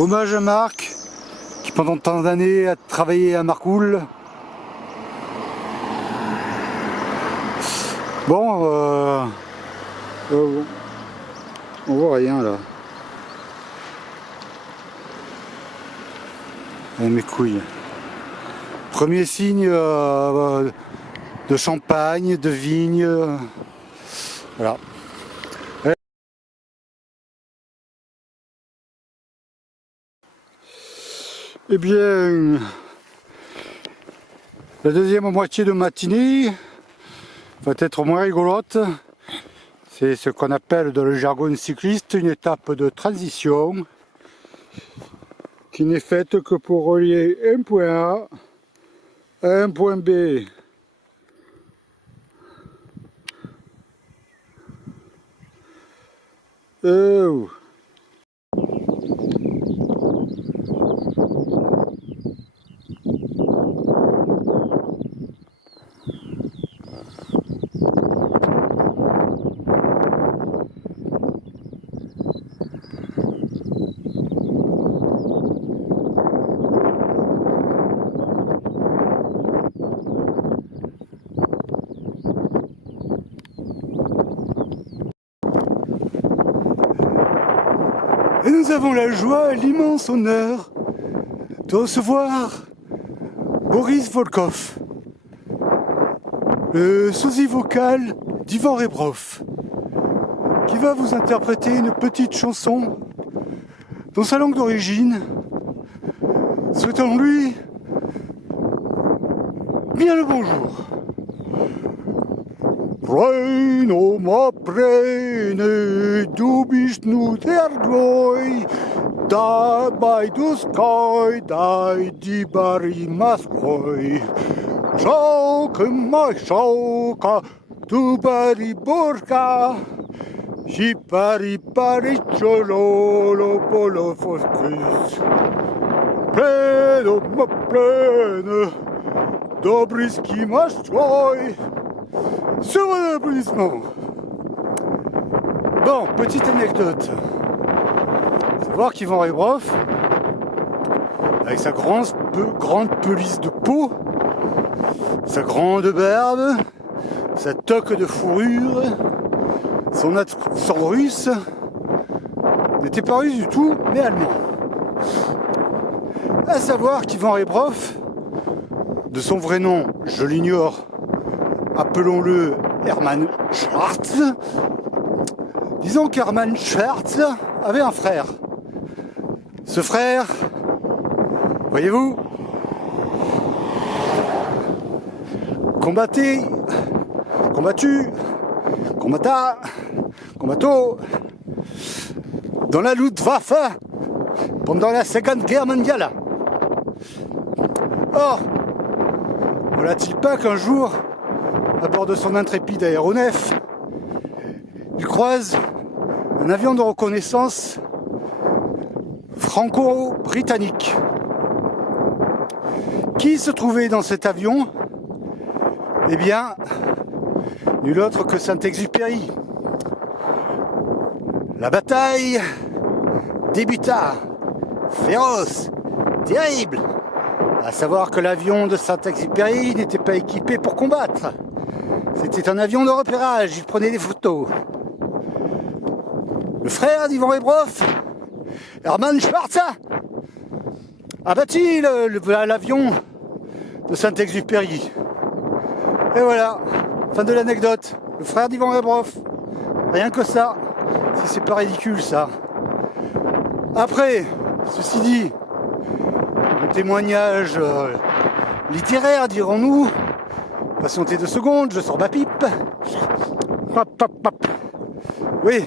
Hommage à Marc, qui pendant tant d'années a travaillé à Marcoule. Bon, on voit rien là. Mes couilles. Premier signe de champagne, de vigne. Voilà. Eh bien, la deuxième moitié de matinée va être moins rigolote. C'est ce qu'on appelle dans le jargon cycliste une étape de transition qui n'est faite que pour relier un point A à un point B. Et nous avons la joie et l'immense honneur de recevoir Boris Volkov, le sosie vocal d'Ivan Rebrov, qui va vous interpréter une petite chanson dans sa langue d'origine, souhaitant lui bien le bonjour. Reino ma prene, du bist nu der Gloi, da bei du sky, da di bari maskoi. Schauka, du bari borka, si pari paricciolo polo foscus. Pleno ma plene, dobriski mastroi. Sur un applaudissement. Bon, petite anecdote. Savoir qu'Ivan Rebrov, avec sa grande pelisse de peau, sa grande barbe, sa toque de fourrure, son accent russe, n'était pas russe du tout, mais allemand. À savoir qu'Ivan Rebrov, de son vrai nom, je l'ignore, appelons-le Hermann Schwartz. Disons qu'Hermann Schwartz avait un frère. Ce frère, voyez-vous, combattu dans la Luftwaffe pendant la Seconde Guerre mondiale. Or, voilà-t-il pas qu'un jour, à bord de son intrépide aéronef, il croise un avion de reconnaissance franco-britannique. Qui se trouvait dans cet avion? Eh bien, nul autre que Saint-Exupéry. La bataille débuta, féroce, terrible. À savoir que l'avion de Saint-Exupéry n'était pas équipé pour combattre. C'était un avion de repérage, il prenait des photos. Le frère d'Ivan Rebrov, Hermann Schwartz, abattit l'avion de Saint-Exupéry. Et voilà, fin de l'anecdote. Le frère d'Ivan Rebrov, rien que ça, si c'est pas ridicule ça. Après, ceci dit, le témoignage littéraire, dirons-nous. Patientez 2 secondes, je sors ma pipe. Hop, hop, hop. Oui,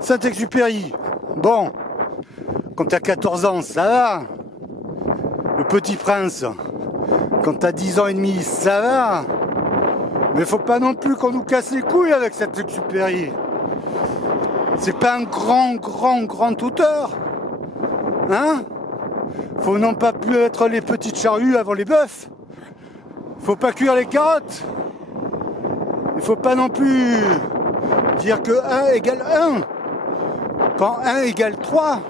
Saint-Exupéry. Bon, quand t'as 14 ans, ça va. Le Petit Prince, quand t'as 10 ans et demi, ça va. Mais faut pas non plus qu'on nous casse les couilles avec Saint-Exupéry. C'est pas un grand auteur. Hein? Faut non pas plus être les petites charrues avant les bœufs. Faut pas cuire les carottes. Il faut pas non plus dire que 1 égale 1 quand 1 égale 3.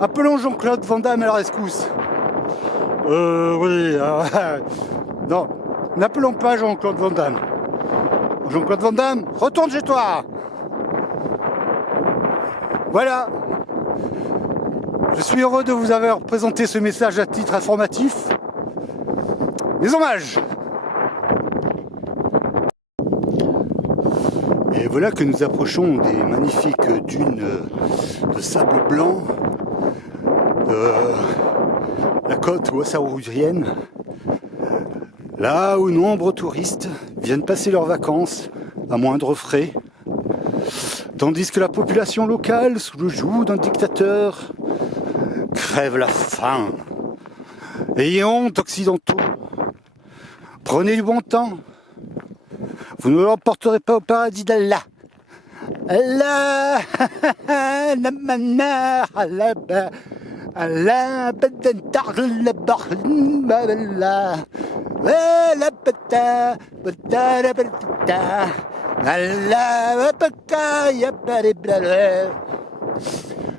Appelons Jean-Claude Van Damme à la rescousse. Oui. Non, n'appelons pas Jean-Claude Van Damme. Jean-Claude Van Damme, retourne chez toi. Voilà. Je suis heureux de vous avoir présenté ce message à titre informatif. Mes hommages. Et voilà que nous approchons des magnifiques dunes de sable blanc de la côte ouassaourienne, là où nombreux touristes viennent passer leurs vacances à moindre frais, tandis que la population locale, sous le joug d'un dictateur, crève la faim. Ayez honte, occidentaux. Prenez du bon temps. Vous ne l'emporterez pas au paradis d'Allah. Allah, Allah,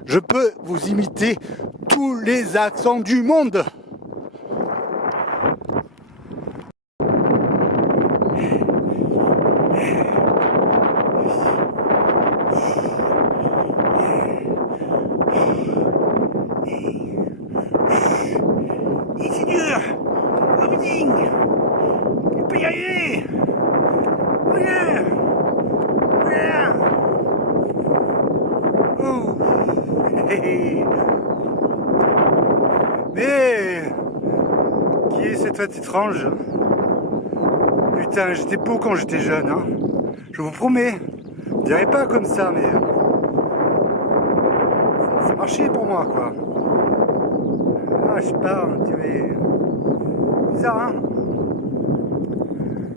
je peux vous imiter tous les accents du monde. C'est dur. Oh putain. Tu peux y arriver. Voilà. Voilà. Oh. Mais qui est cette fête étrange? Putain, j'étais beau quand j'étais jeune, hein. Je vous promets. On dirait pas comme ça, mais ça marchait pour moi, quoi. Ah, je sais pas, on dirait bizarre, hein.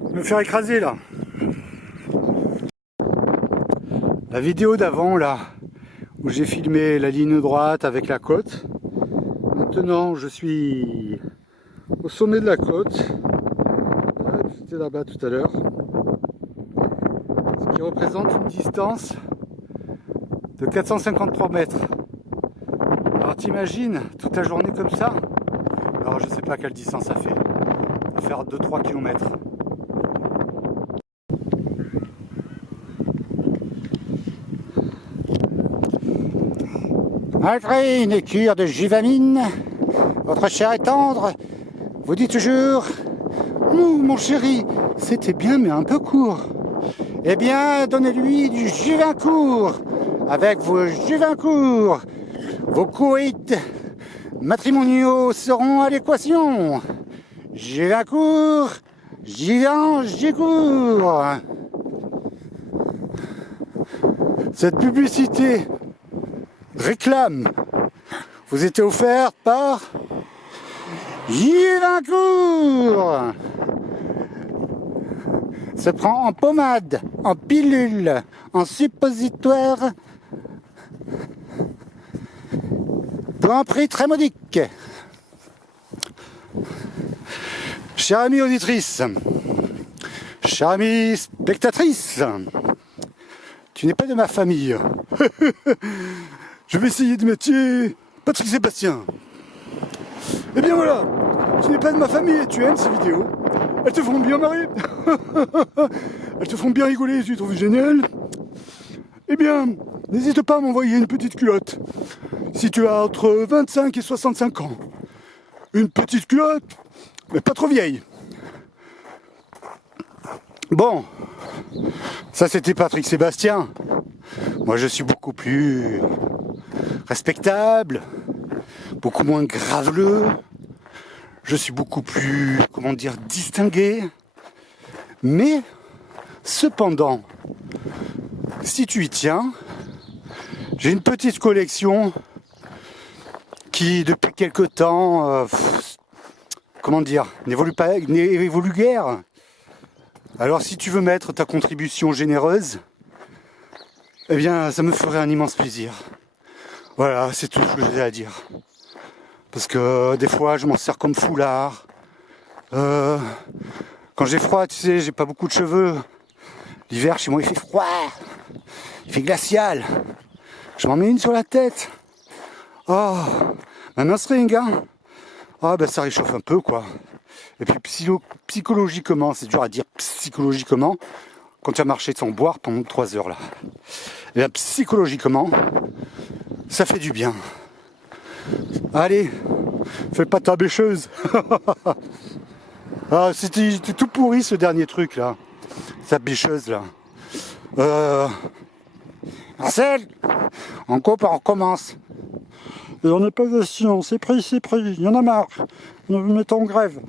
Je vais me faire écraser là. La vidéo d'avant là, où j'ai filmé la ligne droite avec la côte. Maintenant, je suis au sommet de la côte. C'était là-bas tout à l'heure. Ce qui représente une distance de 453 mètres. Alors t'imagines, toute la journée comme ça? Alors je sais pas quelle distance ça fait. Ça va faire 2-3 km. Malgré une cure de juvamine, votre chair est tendre, vous dites toujours « Mon chéri, c'était bien mais un peu court ». Eh bien, donnez-lui du Juvincourt. Avec vos Juvincourt, vos coïts matrimoniaux seront à l'équation. Juvincourt, Juvin, Jicourt. Cette publicité réclame vous était offerte par Juvincourt. Se prend en pommade, en pilule, en suppositoire, pour un prix très modique. Chère amie auditrice, chère amie spectatrice, tu n'es pas de ma famille. Je vais essayer de métier Patrick Sébastien. Eh bien voilà, tu n'es pas de ma famille et tu aimes ces vidéos. Elles te font bien marrer. Elles te font bien rigoler, tu les trouves géniales. Eh bien, n'hésite pas à m'envoyer une petite culotte. Si tu as entre 25 et 65 ans. Une petite culotte, mais pas trop vieille. Bon, ça c'était Patrick Sébastien. Moi je suis beaucoup plus respectable, beaucoup moins graveleux. Je suis beaucoup plus, comment dire, distingué. Mais, cependant, si tu y tiens, j'ai une petite collection qui, depuis quelque temps, comment dire, n'évolue guère. Alors si tu veux mettre ta contribution généreuse, eh bien, ça me ferait un immense plaisir. Voilà, c'est tout ce que j'ai à dire. Parce que des fois je m'en sers comme foulard. Quand j'ai froid, tu sais, j'ai pas beaucoup de cheveux. L'hiver chez moi il fait froid. Il fait glacial. Je m'en mets une sur la tête. Ah, un string, hein. Ah, ben ça réchauffe un peu, quoi. Et puis psychologiquement, c'est dur à dire psychologiquement, quand tu as marché sans boire pendant 3 heures, là. Et là, psychologiquement, ça fait du bien. Allez, fais pas ta bêcheuse. Ah, c'était tout pourri ce dernier truc là. Sa bêcheuse là. Marcel, on coupe, on recommence. Et on n'est pas assis, c'est pris, il y en a marre. Nous mettons en grève.